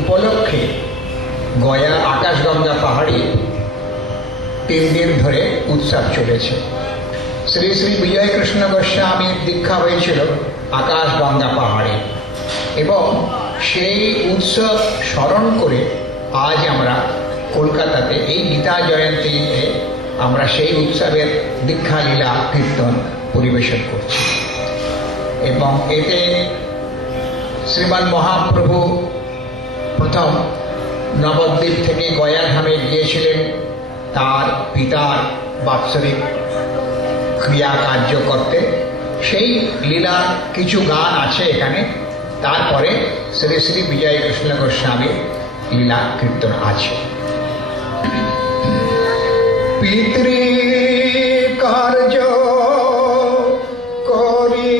উপলক্ষে গয়া আকাশগঙ্গা পাহাড়ে 3 দিন ধরে উৎসব চলেছে। শ্রী শ্রী বিজয় কৃষ্ণ গোস্বামীর দীক্ষা হয়েছিল আকাশগঙ্গা পাহাড়ে, এবং সেই উৎসব স্মরণ করে আজ আমরা কলকাতাতে এই গীতা জয়ন্তীতে আমরা সেই উৎসবের দীক্ষা লীলা কীর্তন পরিবেশন করছি। এবং এতে শ্রীমান মহাপ্রভু প্রথম নবদ্বীপ থেকে গয়াধামে গিয়েছিলেন তার পিতার বাৎসরিক ক্রিয়া কার্য করতে। সেই লীলার কিছু গান আছে এখানে। তারপরে শ্রী শ্রী বিজয় কৃষ্ণ গোস্বামীর লীলা কীর্তন আছে। পিতৃ কার্য করি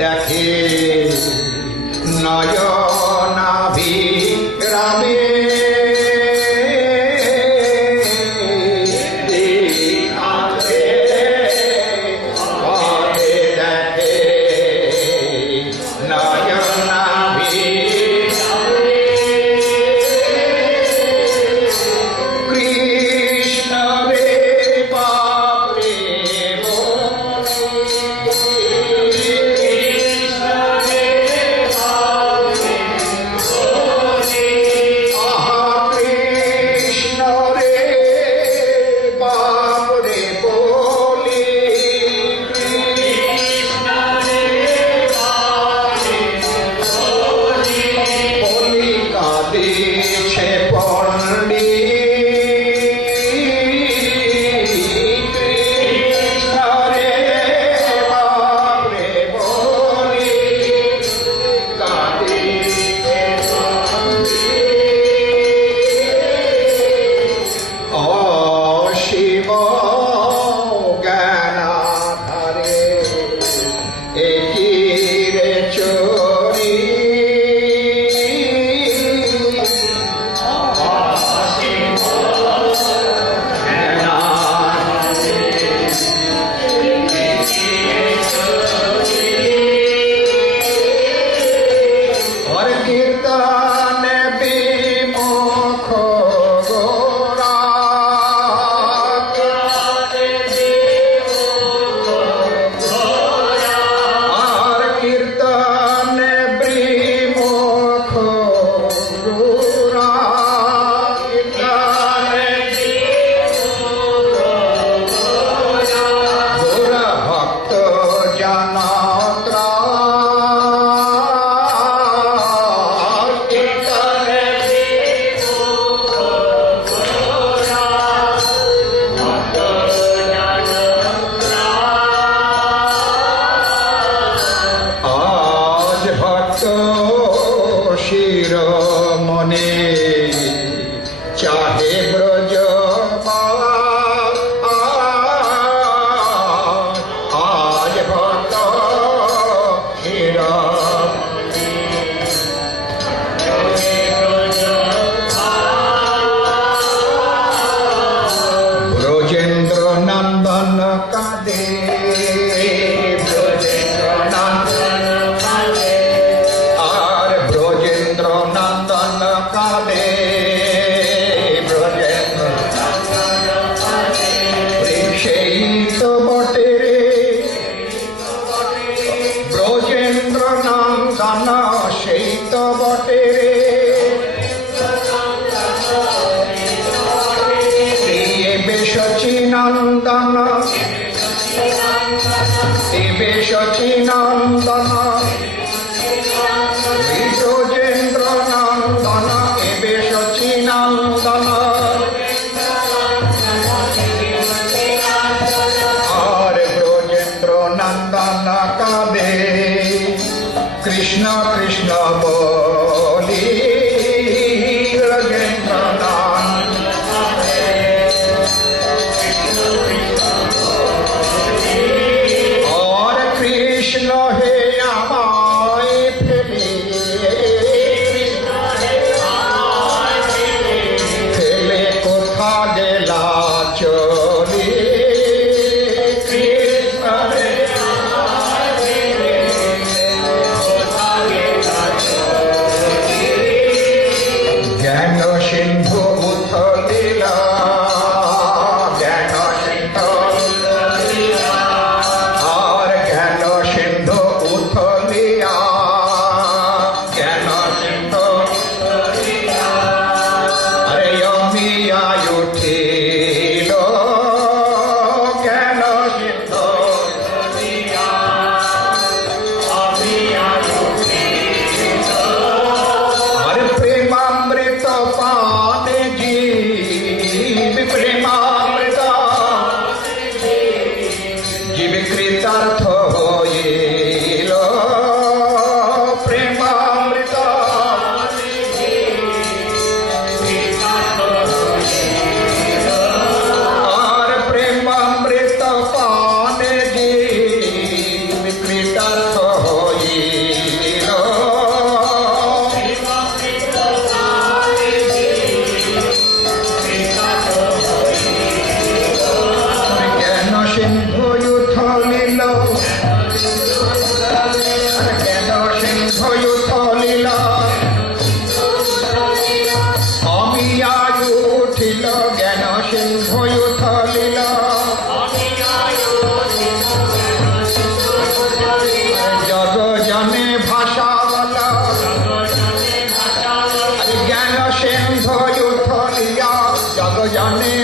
দেখে নয়নাভিরামে মনে চাহে ব্রজ আজ ভক্ত ব্রজেন্দ্র নন্দন কাঁদে সেই তো বটে রে সচিনন্দন দেবে সচিনন্দন ব্রজেন্দ্র নন্দন দেবে সচিনন্দন আর ব্রজেন্দ্র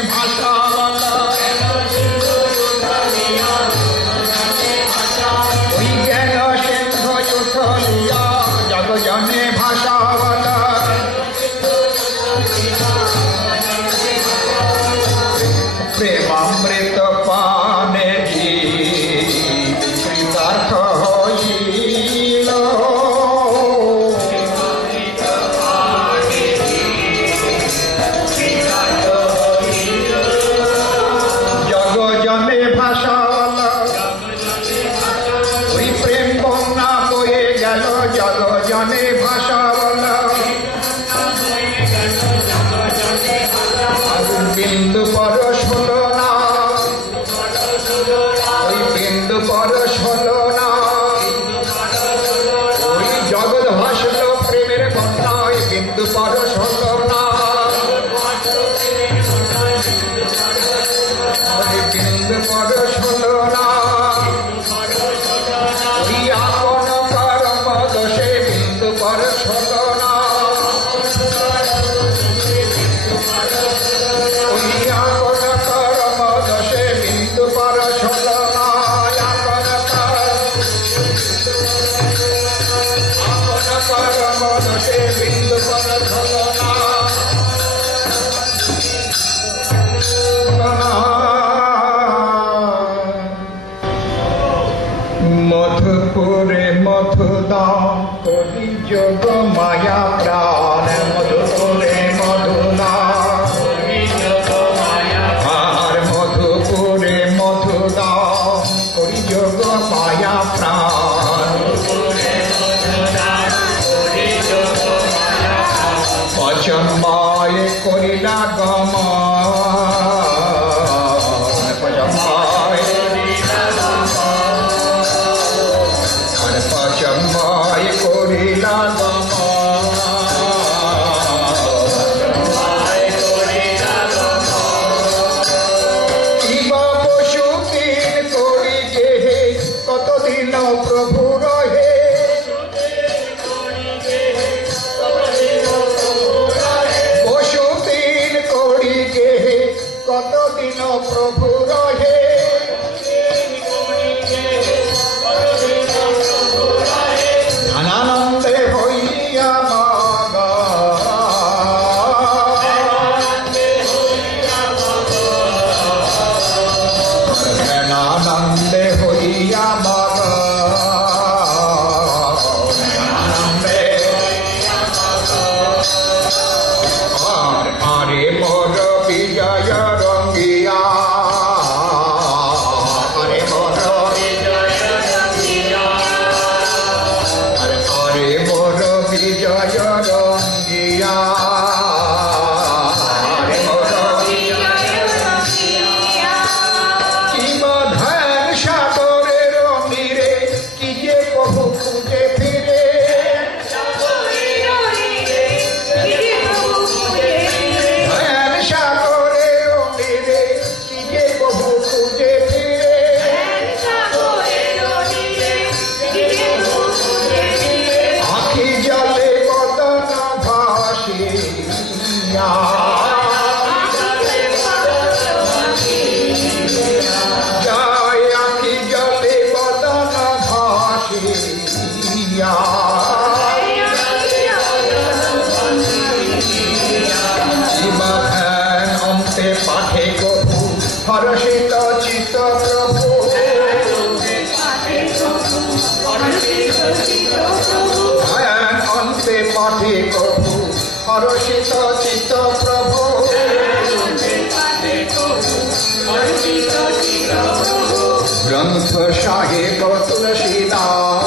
ভাষা বলা ওই জ্ঞান সিন্ধু উঠলিয়া জগ জনে ভাষা বলা প্রেমামৃত পানে কৃতার্থ হইল জগ জনে ভাষা ওই প্রেম বন্যা বয়ে গেল জগ জনে ভাষা বলা বিন্দু পরশ হলো না ওই বিন্দু পরশ হলো না ওই জগৎ ভাসলো প্রেমের বন্যায় বিন্দু পরশ হলো না ওই বিন্দু পরশ হলো না ওই আপন পরম দোষে বিন্দু পরশ হলো না মধুপুরে মধুদাম করি যোগ মায়া প্রাণ মধুপুরে মধুদাম আর মধুপুরে মধুদাম করি যোগ মায়া প্রাণ পচমায় করিলা গমা পচমায় করিলা গমা কিবা পশু তিন করি গে কতদিন প্রভু রহে পশু তিন করি গে কতদিন প্রভু রহে আনন্দে হইয়া মাগা আনন্দে হইয়া মাগা আর আরে মোর বিজয় রঙ্গিয়া আরে মোর আরে মোর বিজয় রঙ্গিয়া আরে মোর কিবা ধ্যান সাগরের নীরে কি যে প্রভু খুঁজে ফিরে ধ্যান সাগরের নীরে কি যে প্রভু খুঁজে ফিরে আখি জলে বদন ভাসিয়া যায় আখি জলে বদন ভাসিয়া শিবা ধ্যান অন্তে পাঠে কবু হরষিত চিত্ত প্রভু ধ্যান অন্তে পাঠে কবু হরষিত চিত্ত প্রভু গ্রন্থ সাহেব তুলসীদাস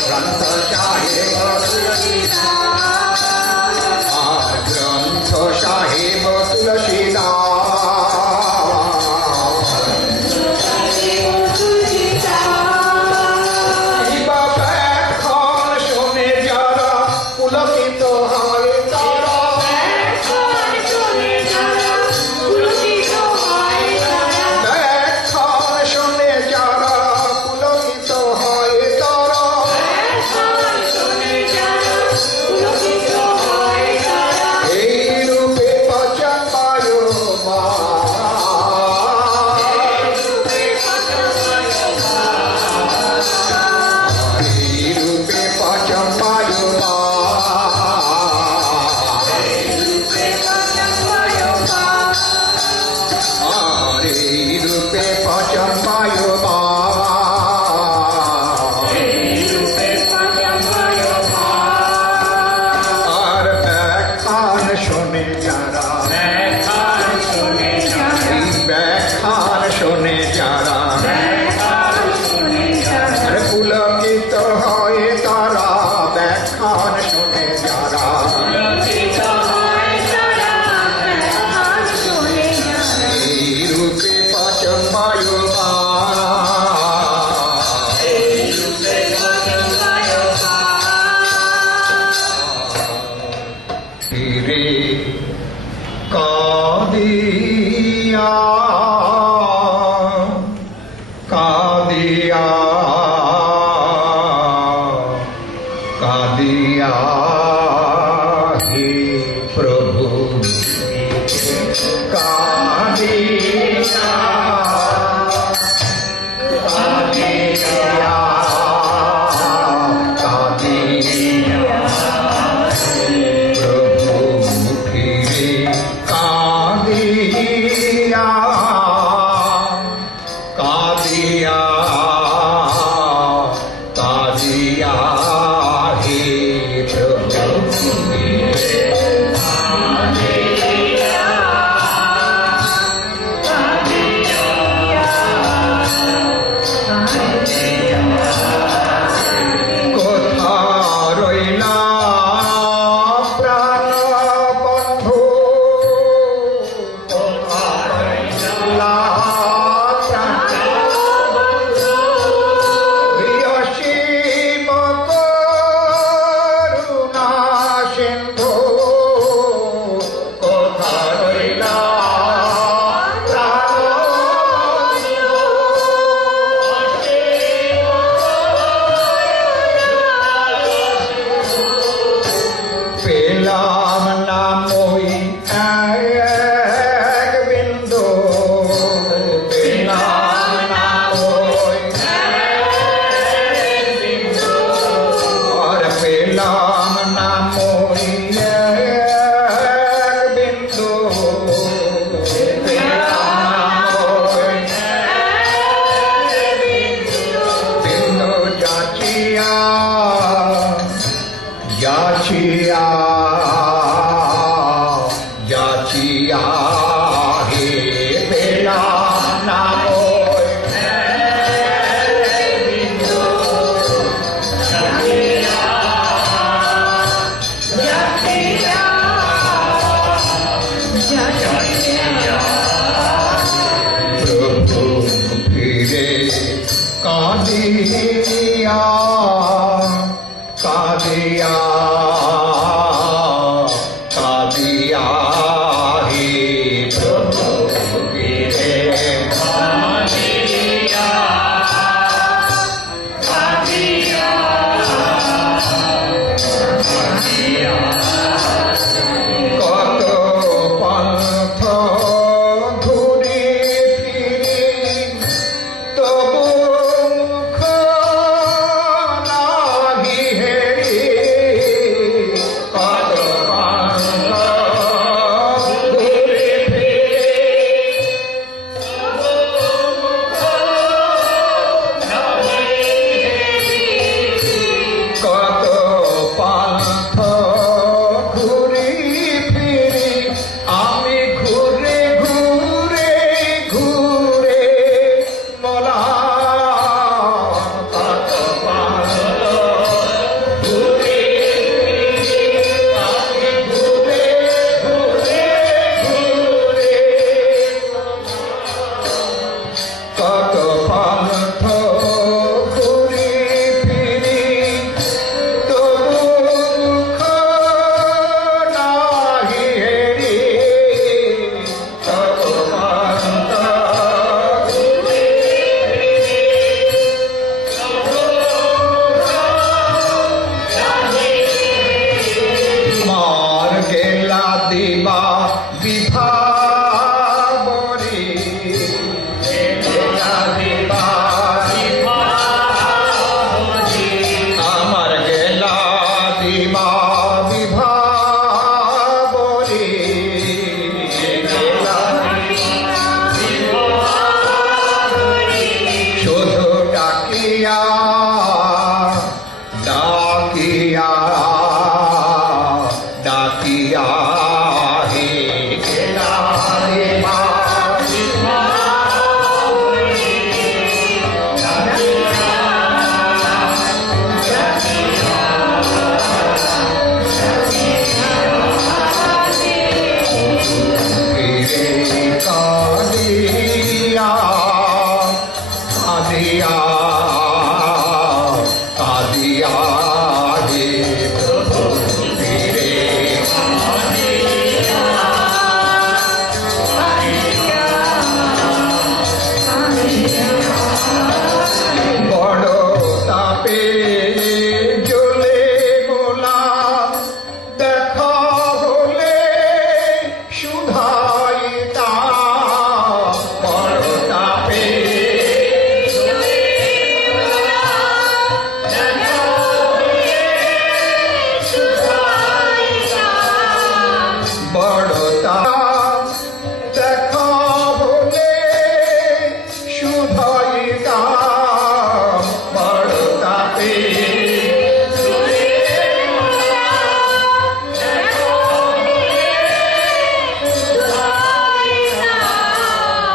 গ্রন্থ সাহেব আর গ্রন্থ সাহেব তুলসীদাস কিবা ব্যাখ্যান শোনে যারা পুলকিত হয় তারা ব্যাখ্যান শোনে যারা পুলকিত কাঁদিয়া কাঁদিয়া কাঁদিয়া হে প্রভু কাঁদিয়া কাঁদিয়া কাঁদিয়া প্রভু মুখে কাঁদিয়া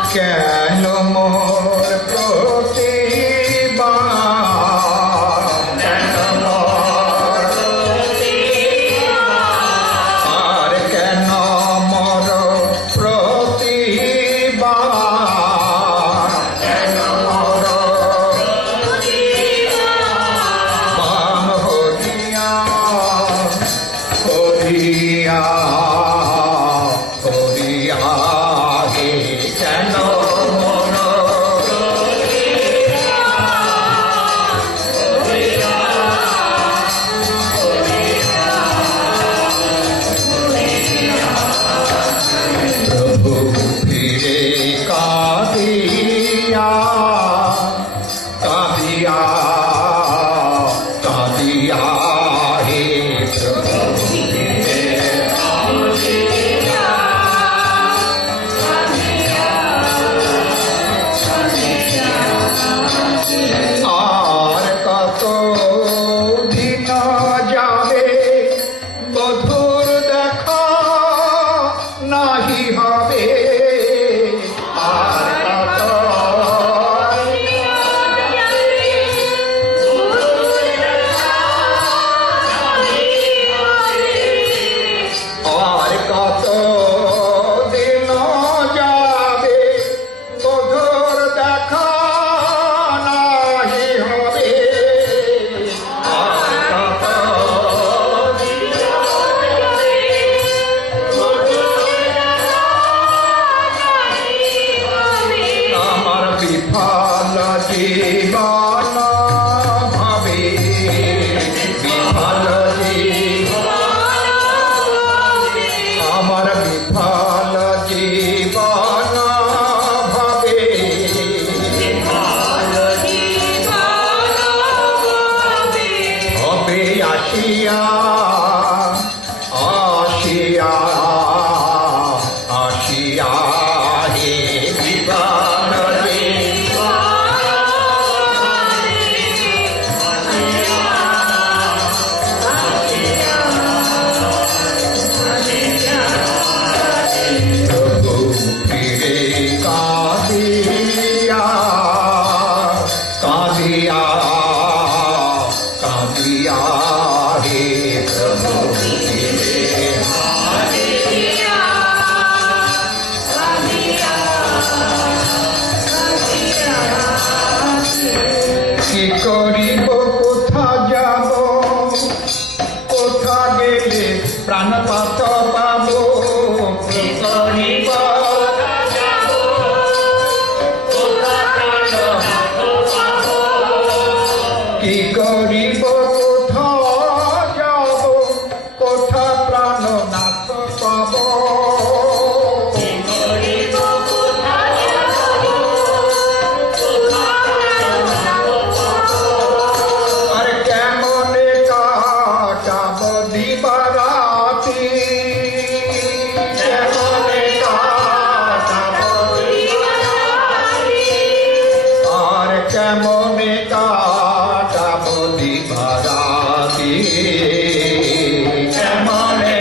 কেন মোর প্রতিবার কেন মোর আর কেন মোর প্রতিবার কেন মোর বাম হরিয়া হরিয়া হরিয়া হে কেন মোর প্রভু ফিরে কাঁদিয়া কাঁদিয়া কাঁদিয়া হে প্রভু ফিরে আর কত দিন যাবে বধুর দেখা নাহি হবে আর কত আর কত দিন যাবে বধুর দেখা নাহি হবে আর কত আমার বিফল জীবন ভাবে বিফল জীবন আমার বিফল জীবন ভাবে হবে আসিয়া আসিয়া আসিয়া হে বিফল প্রভু ফিরে কাঁদিয়া কাঁদিয়া কাঁদিয়া হে প্রভু ফিরে কি করিব কোথা যাব কোথা গেলে প্রাণপাত পাব কি করিব কি করিব কোথা যাব কোথা প্রাণনাথ পাব আর কেমনে কাটাব দিবারাতি কেমনে কাটাব আর কেমনে কাটাব দিবারাতি কেমনে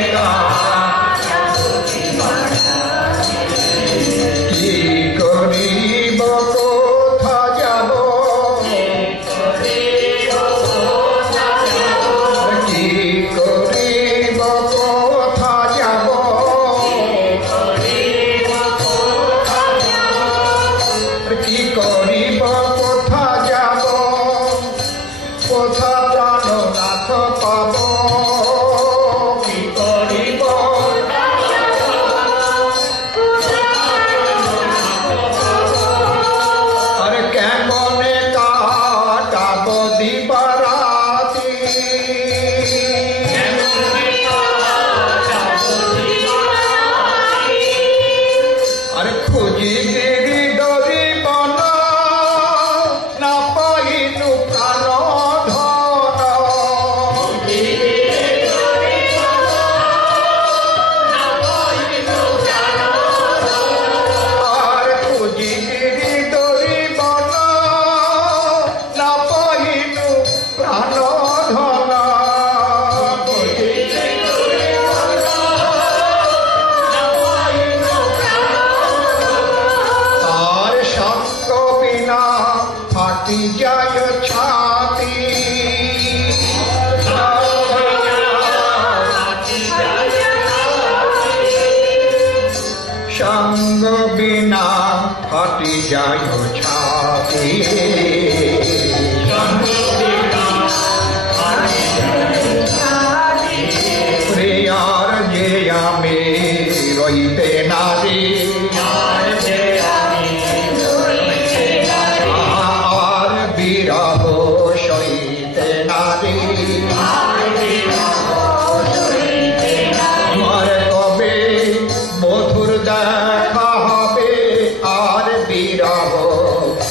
কি করিব কোথা যাব কি করিব কোথা যাব কি করিব কোথা যাব কোথা প্রাণনাথ পাব কি করিব আর কেমনে কাটাব দিবারাতি আর খুঁজি গিরি ডরি বন না পাইনু প্রাণ সঙ্গ বিনা ফাটি যায় ছাতি প্রিয়ার যে আমি রইতে নারী আর বিরহ সইতে নারী আমার কবে মধুর দেখা হবে আর বিরহ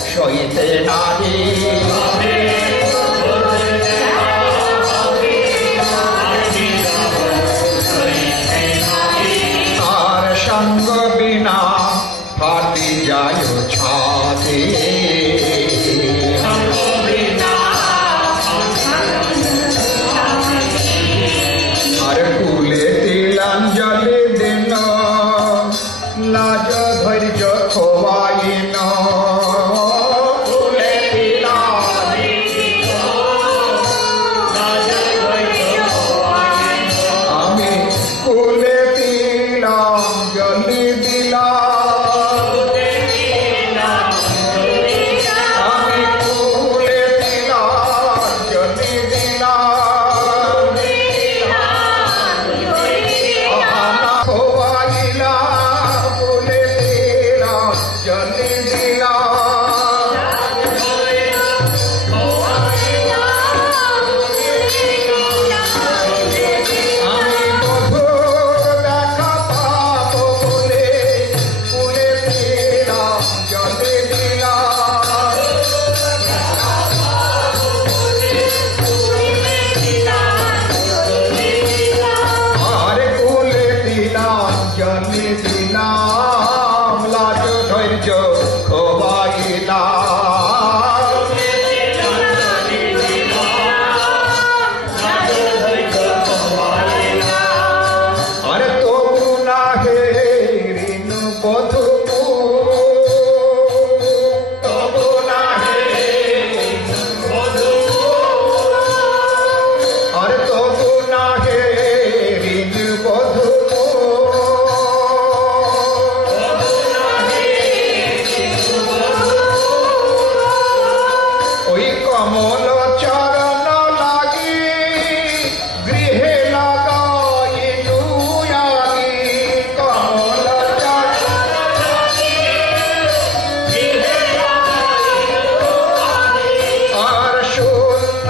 সইতে নারী আর সঙ্গ বিনা ফাটি যায় ছাতি আর কুলে তিলাঞ্জলি দিন লাজ ধৈর্য খোয়াইন কুলে আমি কুলে তিলাঞ্জলি দিলাম আমি কুলে তিলাঞ্জলি দিলাম খোয়াইলা কুলে তিলাঞ্জলি দিলাম আমি মধুর দেখা পাবো বলে কুলে তিলাঞ্জলি দিলাম আর কুলে তিলাঞ্জলি দিলাম লাজ ধৈর্য খোয়াইলাম আর তবু না হে ঋণ বধূ তবু না হে আর তবু না হে ঋণ বধূ ওই কমল চরণ লাগি গৃহে লাগাইলু আমি কমল চরণ আর শূন্য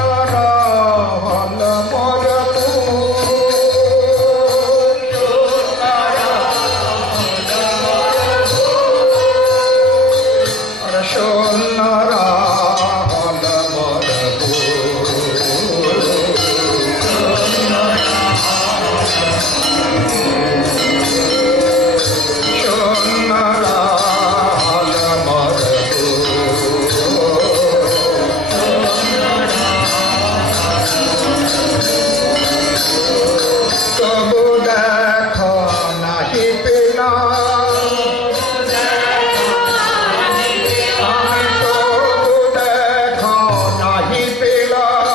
হল মর আর শূন্য হল মর শূন্য হল মর তবু দেখ নাহি পেলাম আমি তবু দেখ নাহি পেলাম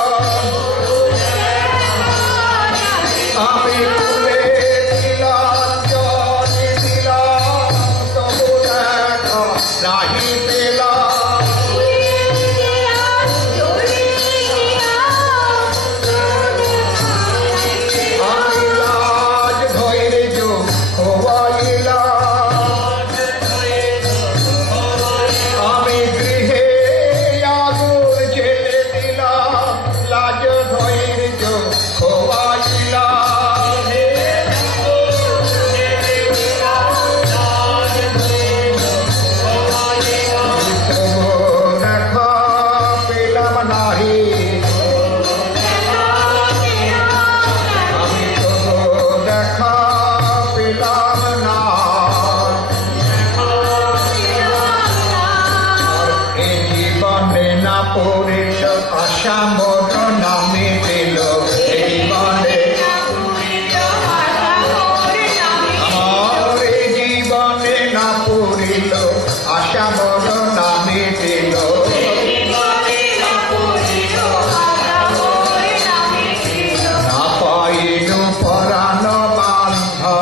আমি কুলে তিলাঞ্জলি দিলাম তবু দেখ নাহি পেলাম আমি লাজ ধৈর্য খোয়াইলাম আমি গৃহে আগুন জ্বেলে দিলাম লাজ ধৈর্য খোয়াইলাম তবু দেখা পেলাম নাহি আমি তবু দেখা পেলাম না এ জীবনে না পড়িল আশা মোর নামে দিল এ জীবনে আমার এ জীবনে না পড়িল আশা মোর নামে দিল না পাইনু পরাণ বান্ধা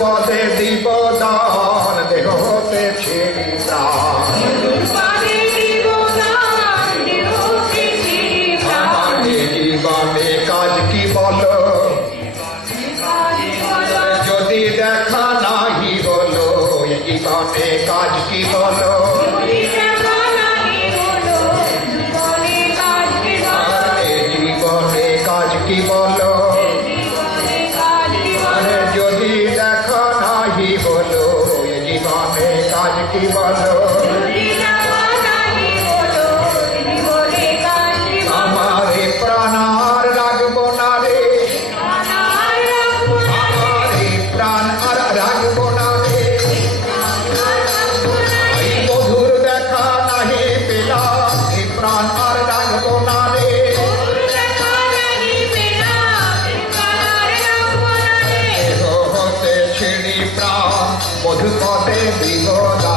পদে দিব দান দেহ হতে ছিড়ি প্রাণ জীবনে কাজ কি বলো যদি দেখা নাহি হলো জীবনে কাজ কি বলো জীবনে কাজ কি বলো যদি দেখা নাহি হলো জীবনে কাজ কি বলো আমারে প্রাণার রাখবো না রে আমারে প্রাণ আর রাখবো না রে এই মধুর দেখা নাহি পেলাম এই প্রাণ আর রাখবো না রে হতে ছিড়ি প্রাণ মধুপদে বিগদা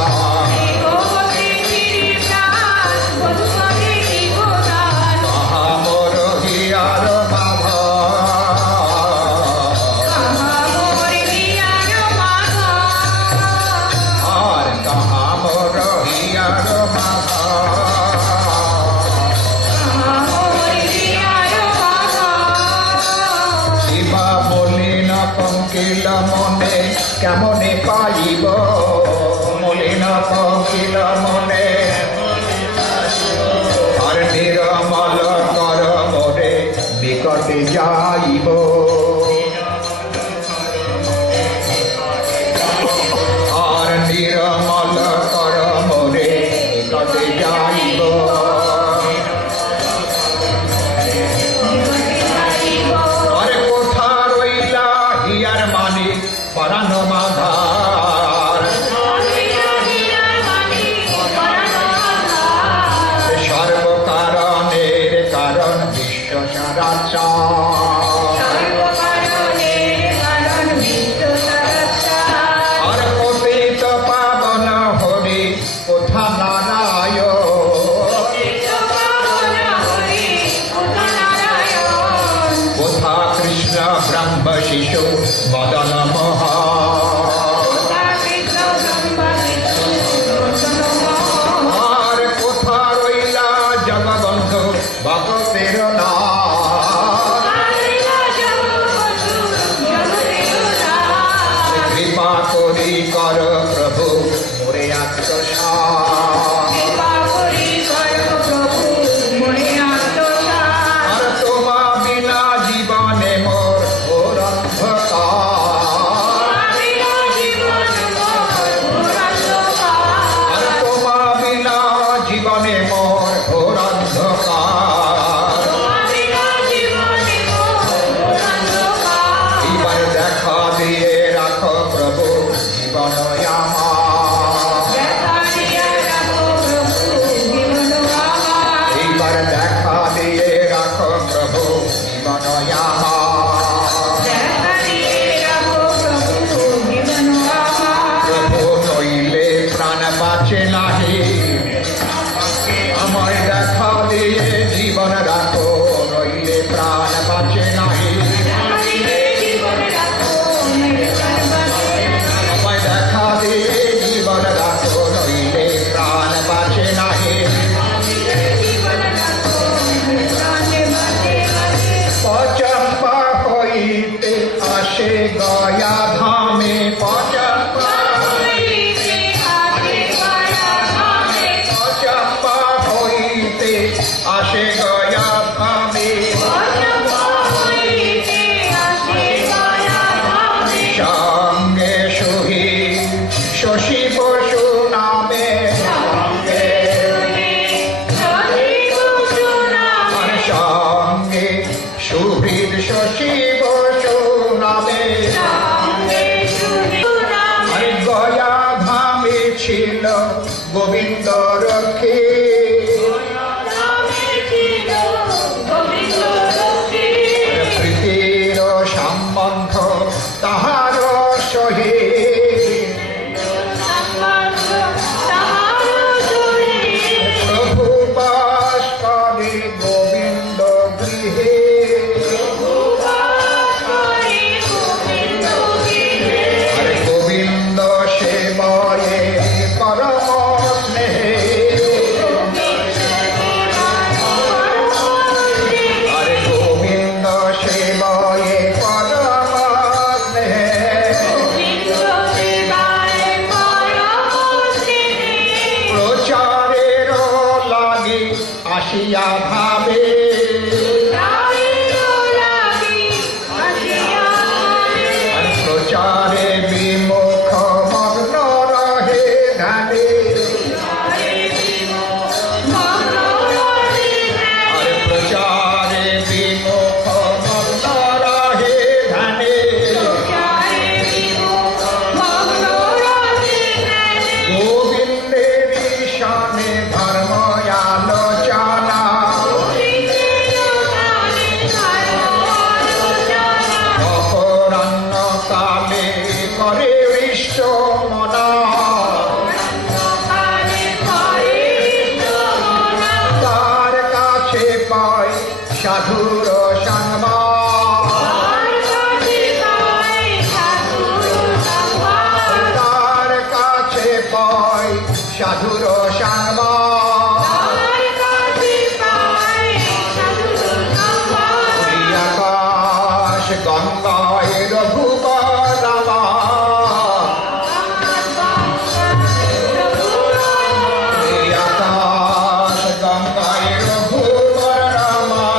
পঙ্কিল মনে কেমনে পাইব মলিন পঙ্কিল মনে আর নিরমল কর মোরে নিকটে যাইব আর নিরমল কর মোরে নিকটে যাইব পরানো মাধার সর্বকারণের কারণ বিশ্ব চরাচর আর পতিত পাবন হরি কোথা নারায়ণ কোথা কৃষ্ণ ব্রহ্ম শিশু মদন মহা আর কোথা রইলা জগবন্ধু ভগতের কৃপা করি কর প্রভু মোরে আর তোমা বিনা জীবনে মোর ঘোর অন্ধকার আর তোমা বিনা জীবনে মোর ঘোর অন্ধকার এবার দেখা দিয়ে রাখো প্রভু জীবন আমার আসিয়া ভাবে প্রচারে বিমুখ মগ্ন রহে ধ্যানে আর প্রচারে বিমুখ মগ্ন রহে ধ্যানে গোবিন্দের ঈশানে ধর্ম আলোচনা অপরাহ্ন কালে করে ইষ্ট মনা তার কাছে পায় সাধুর সংবাদ তার কাছে পায় সাধুর সংবাদ আকাশ গঙ্গায় রঘুবর রামা আকাশ গঙ্গায় রঘুবর রামা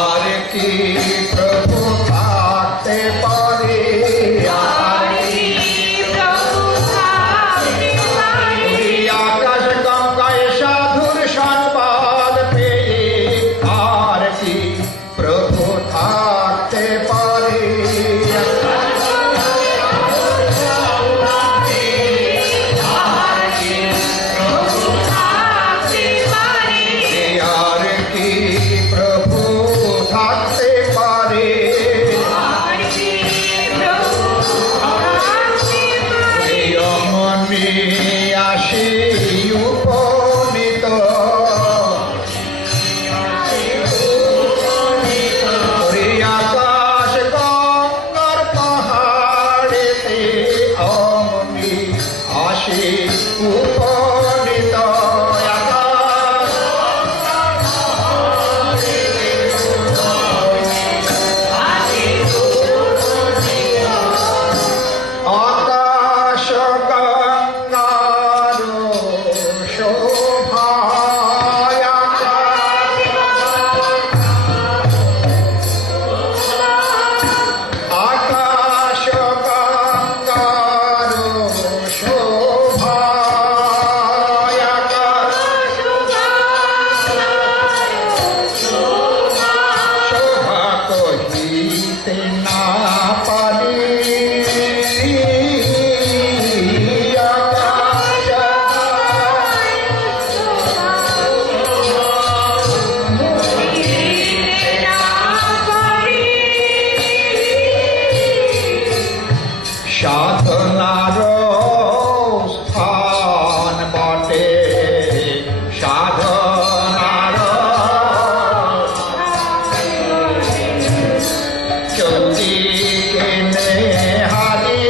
আর কি প্রভু থাকতে পারে আকাশ গঙ্গায় সাধুর সংবাদ পেয়ে আর কি প্রভু থাকতে পারে আর কি প্রভু থাকতে পারে মনে আসি উপনীত আকাশ গঙ্গার পাহাড়েতে অমনি আসি উপনীত আকাশ আকাশ গঙ্গার শোভায় আকাশ গঙ্গার শোভায় শোভা কহিতে না পারি সাধনার স্থান বটে সাধনার চন্দি কেনে হারি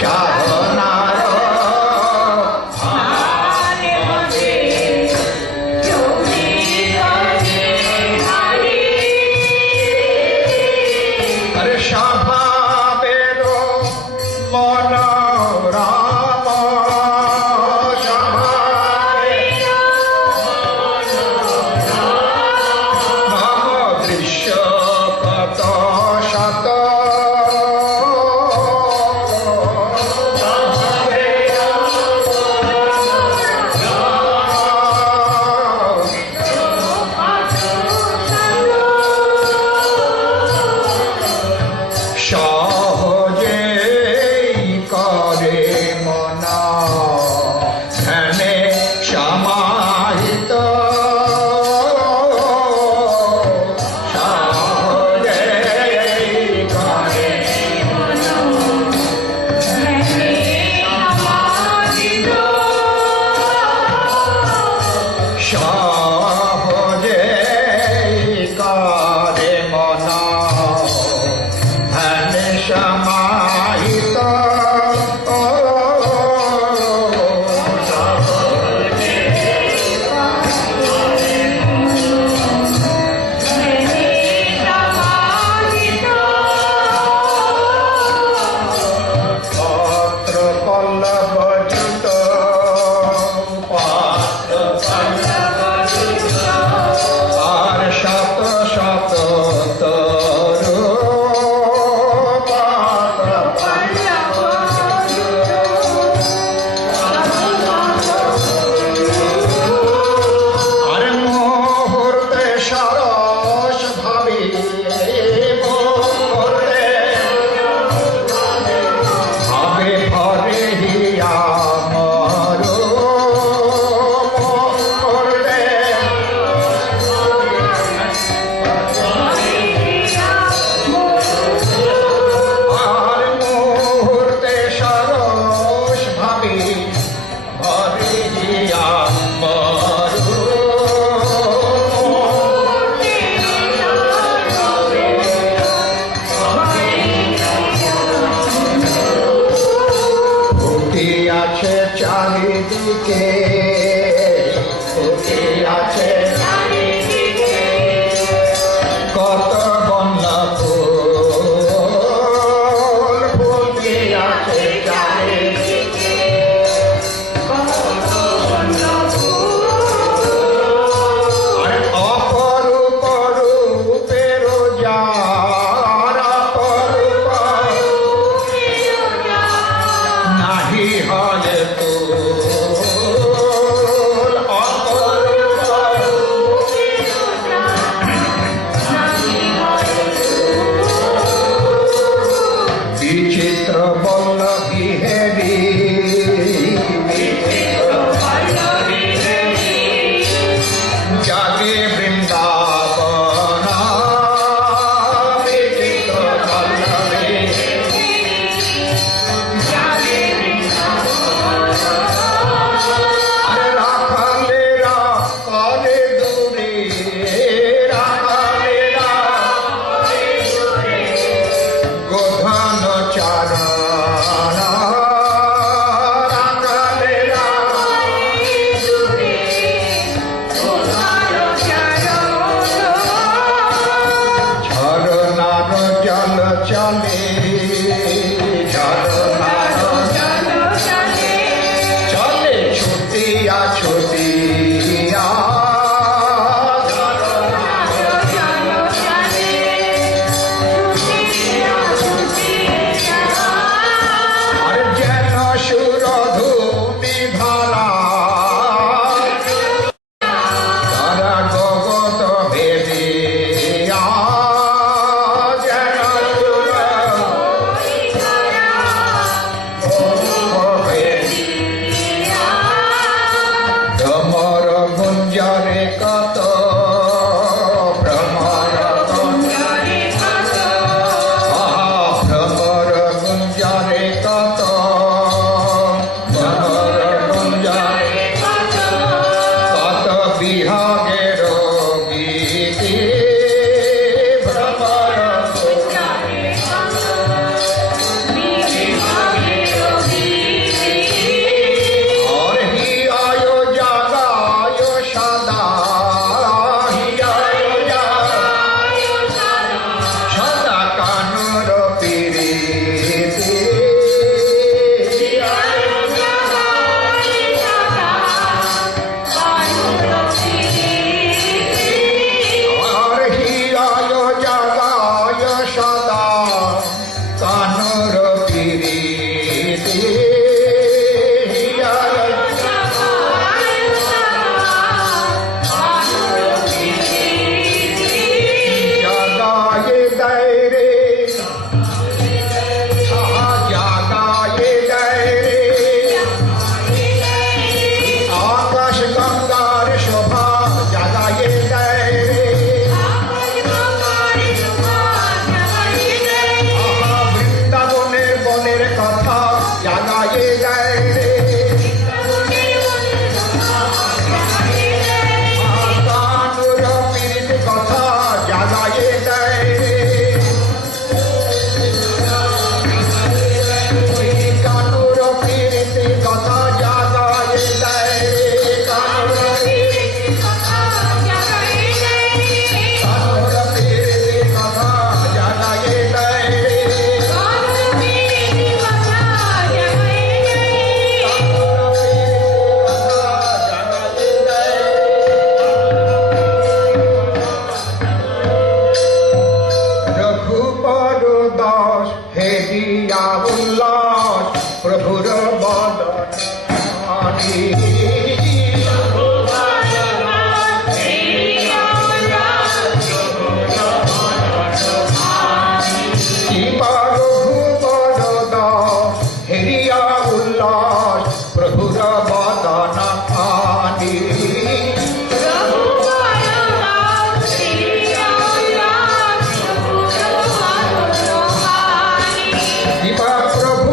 সাধনার আরে পল্লবী হেরি জাগে বৃন্দাবন বিচিত্র পল্লবী রাখালেরা করে দূরে রাখালেরা গোধন চারণ রাখালেরা ঝরনার জল চলে ঝরনার চলে ছুটিয়া ছুটিয়া আর যেন সুরধুনি ধারা তারা জগত ভেদিয়া যেন ভ্রমর গুঞ্জরে কত ভ্রমর ভ্রমর গুঞ্জরে কত ভ্রমর গুঞ্জরে কত বিহাগের গীতি ভ্রমর और ही आयो जागायो सदा ही आयो जागायो सदा कानुर पीरिति और ही आयो जागायो सदा कानुर पीरिति জাগায়ে দেয় রে জাগায়ে দেয় রে আকাশ গঙ্গার শোভা জাগায়ে দেয় রে বৃন্দাবনের বনের কথা জাগায়ে দেয় রে কানুর পীড়িত কথা জাগায়ে দেয় রে কানুর পীড়িত কথা জাগায়ে দেয় রে কানুর পীড়িত কথা জাগায়ে দেয় রে রঘুপর দাস হেরিয়া উল্লাস প্রভুর বদন রঘুপর দাস হেরিয়া উল্লাস প্রভুর বদন আনি প্রভু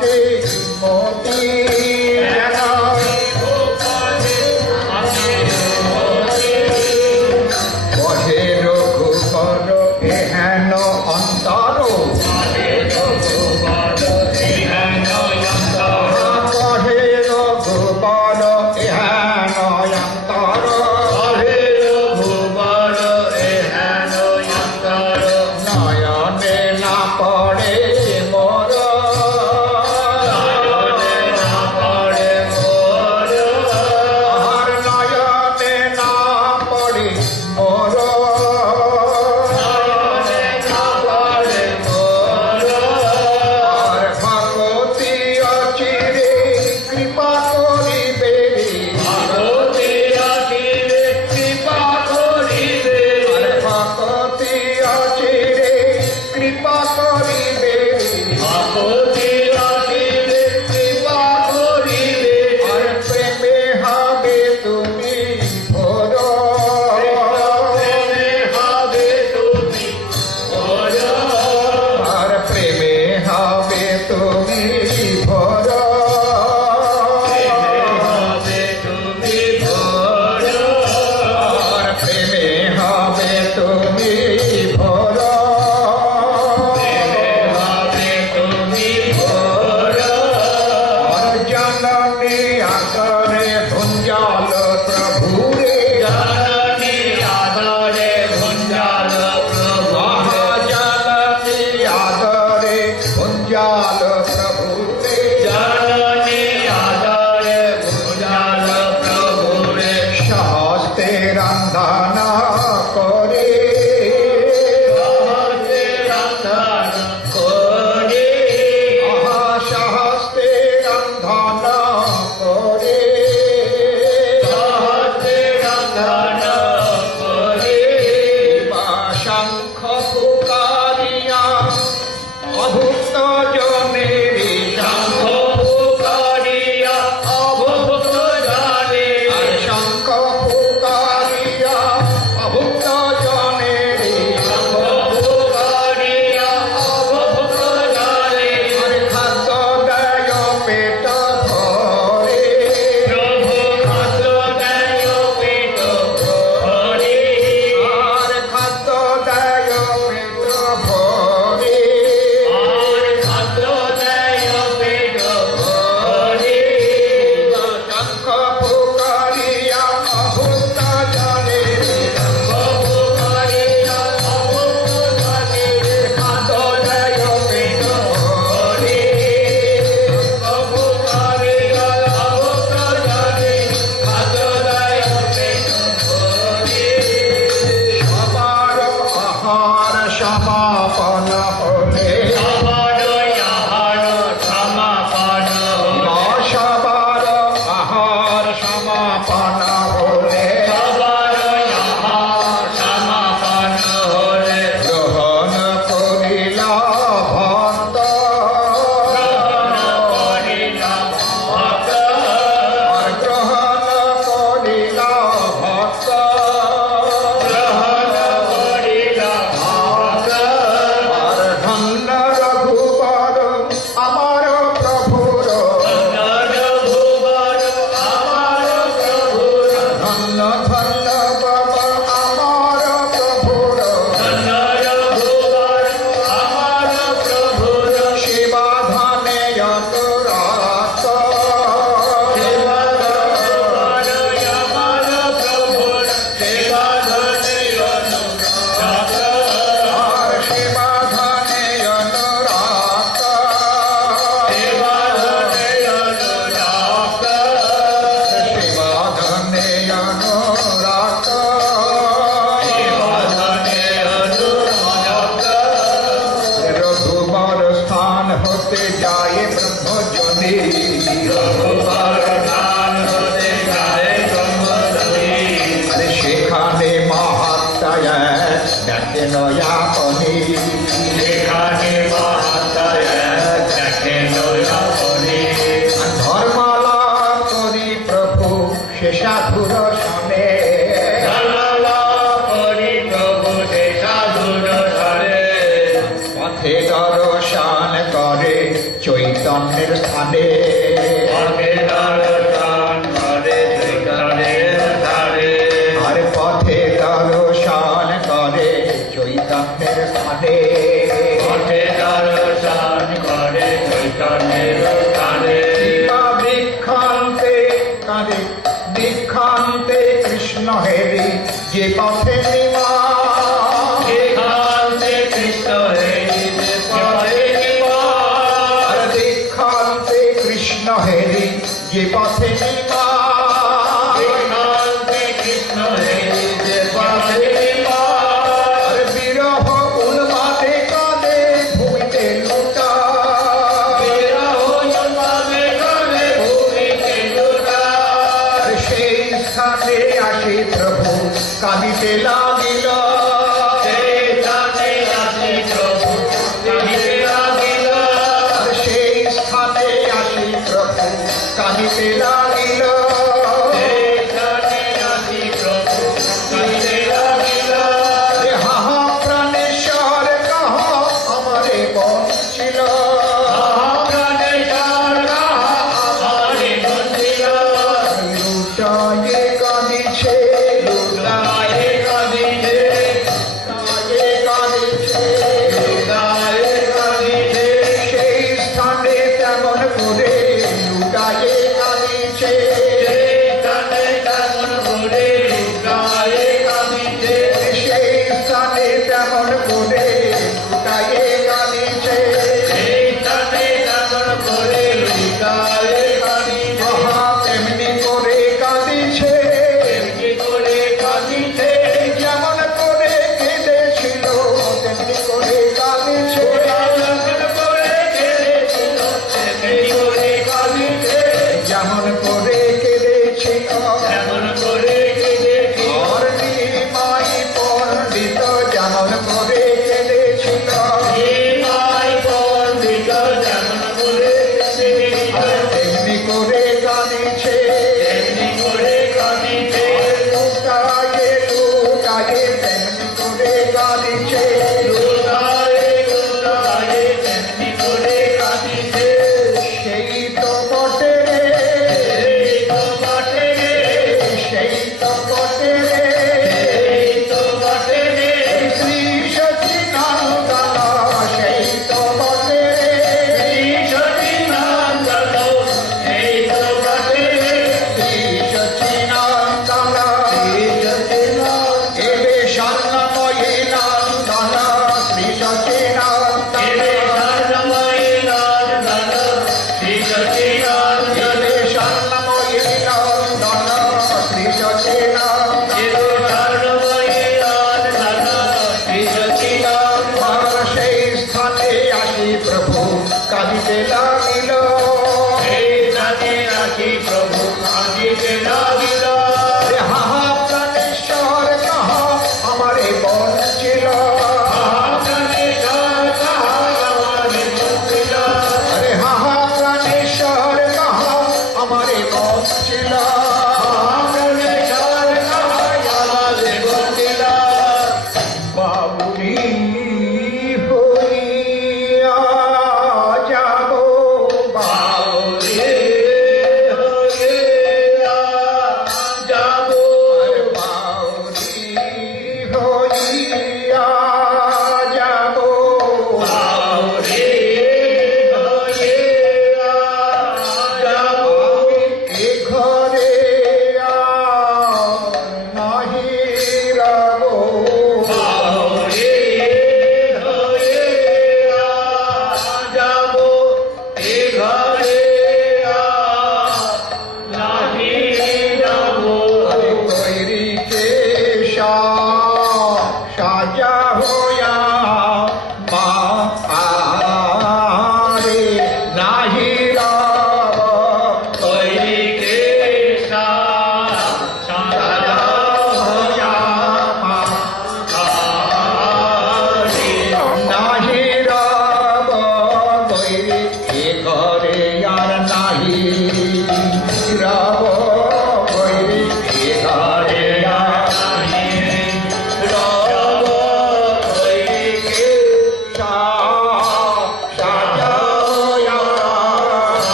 ডাকে মতি যেন কহে রঘুবর এহেন অন্তর কহে রঘুবর এহেন অন্তর নয়নে না পড়ে মোর আর নয়নে না পড়ে মোর আর ভগবতী অচিরে কৃপা করিবে আর ভগবতী অচিরে কৃপা করিবে আর প্রেমে হবে তুমি ভোর আর প্রেমে হবে তুমি ভোর আর প্রেমে হবে তুমি ভোর আর জননী আদরে ভুঞ্জাল প্রভুরে মহাজননী আদরে ভুঞ্জাল প্রভুরে সহস্তে রন্ধনা করে সহস্তে রন্ধনা করে শঙ্খ পুকারিয়া অভুক্ত জনের শঙ্খ আর শঙ্খ পুকারিয়া অভুক্ত জনের আর খাদ্য দেয় পেট ভরে আর খাদ্য দেয় পেট ভরে শঙ্খ পুকারিয়া অভুক্ত জনের খাদ্য দেয় পেট ভরে সবার আহার সমাপন হলে সবার আহার সমাপন হলে গ্রহণ করিলা ভক্ত আর গ্রহণ করিলা ভক্ত আর ধন্য রঘুবর আমার প্রভুর ধন্য ধন্য বাবা আমার প্রভুর সেবা ধানে অনুরাগ আর সেবা ধানে অনুরাগ সেবা ধানে অনুরাগ রঘুবর স্থান হতে যায় ব্রহ্মজনী আরে সেখানে মহাত্মায় দেখেন আপনি ধর্মালা করি প্রভু সে সাধুর সনে পথে দর্শন করে চৈতন্য চৈতন্যের স্থানে পথে দর্শন করে চৈতন্যের ধারে আর পথে দর্শন করে চৈতন্যের স্থানে পথে দর্শন করে চৈতন্যের ধারে বৃক্ষান্তে কাঁদে বৃক্ষান্তে কৃষ্ণ হেরি যে পথে নিবাস এখানে কৃষ্ণ হেরি যে পথে নিবাস আর বৃক্ষান্তে কৃষ্ণ হেরি যে পথে নিবাস এখানে কৃষ্ণ হেরি যে পথে নিবাস আর বিরহ উন্মাদে কাঁদে ভূমিতে লুটা বিরহ উন্মাদে কাঁদে ভূমিতে লুটা আর সেই স্থানে আসে প্রভু কাঁদিতে লাগিল সেখানে আসে প্রভু কাঁদিতে লাগিল আর সেই স্থানে আসে প্রভু কাঁদিতে লাগিল সেখানে আসে প্রভু কাঁদিতে লাগিল রে হাহা প্রাণেশ্বর কাহ আমারে বঞ্চিল প্রাণেশ্বর আমারে বঞ্চিল লুটায়ে কাঁদিছে লুটায়ে কাঁদিছে লুটায়ে কাঁদিছে লুটায়ে কাঁদিছে সেই স্থানে তেমন করে লুটায়ে কাঁদিছে সেখানে কেমন করে লুটায়ে কাঁদিছে সেই স্থানে তেমন করে লুটায়ে কাঁদিছে সেখানে কেমন করে লুটায়ে কাঁদিছে মহা তেমনি করে কাঁদিছে এমনি করে কাঁদিছে যেমন করে কেঁদেছিল তেমনি করে কাঁদিছে কেমন করে কেঁদেছিল এমনি করে কাঁদিছে যেমন করে কেঁদেছিল এমন করে কেঁদেছিল আর নিমাই পণ্ডিত যেমন করে কেঁদেছিল নিমাই পণ্ডিত যেমন করে কেঁদেছিল তেমনি করে কাঁদিছে এমনি করে কাঁদিছে লুটায়ে লুটায়ে তেমনি করে কাঁদিছে লুটায়ে লুটায়ে এমনি করে কাঁদিছে সেই তো বটে রে এই তো বটে রে সেই তো বটে রে এই তো বটে রে শ্রী সচিদানন্দ সেই তো বটে রে শ্রী সচিদানন্দ এই তো বটে রে শ্রী সচিদানন্দ শ্রী সচিদানন্দ এবে স্বর্ণময়ী নন্দন শ্রী সচিদানন্দ এবে স্বর্ণময়ী নন্দন শ্রী সচিদানন্দ এবে স্বর্ণময়ী নন্দন শ্রী সচিদানন্দ এবে স্বর্ণময়ী নন্দন শ্রী সচিদানন্দ আর সেই স্থানে আসি প্রভু কাঁদিতে লাগিল